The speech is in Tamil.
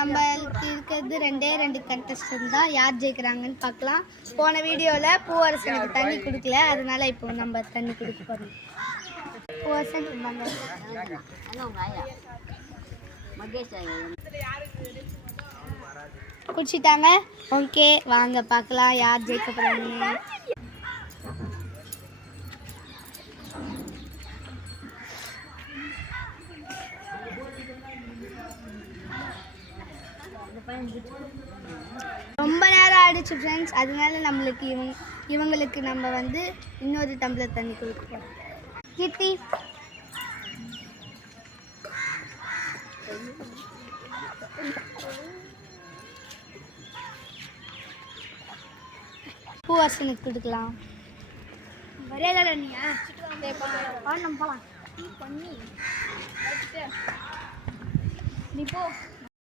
நம்மளுக்கு இருக்கிறது 2 கண்டஸ்டன்ட் தான். யார் ஜெயிக்கிறாங்கன்னு பார்க்கலாம். போன வீடியோவில் பூவரசனுக்கு தண்ணி கொடுக்கல, அதனால இப்போ நம்ம தண்ணி கொடுக்க போகிறோம். பூவரசன் குடிச்சிட்டாங்க. ஓகே, வாங்க பார்க்கலாம் யார் ஜெயிக்க போகிறாங்க. ரொம்ப நேரம் ஆயிடுச்சு ஃப்ரெண்ட்ஸ். அதனால நம்மளுக்கு இவங்களுக்கு நம்ம வந்து இன்னொரு டம்ளர் தண்ணி கொடுப்போம். கீர்த்தி பூவரசனுக்கு கொடுக்கலாம். வரையல நீயா நம்ம போகலாம். நீ போ.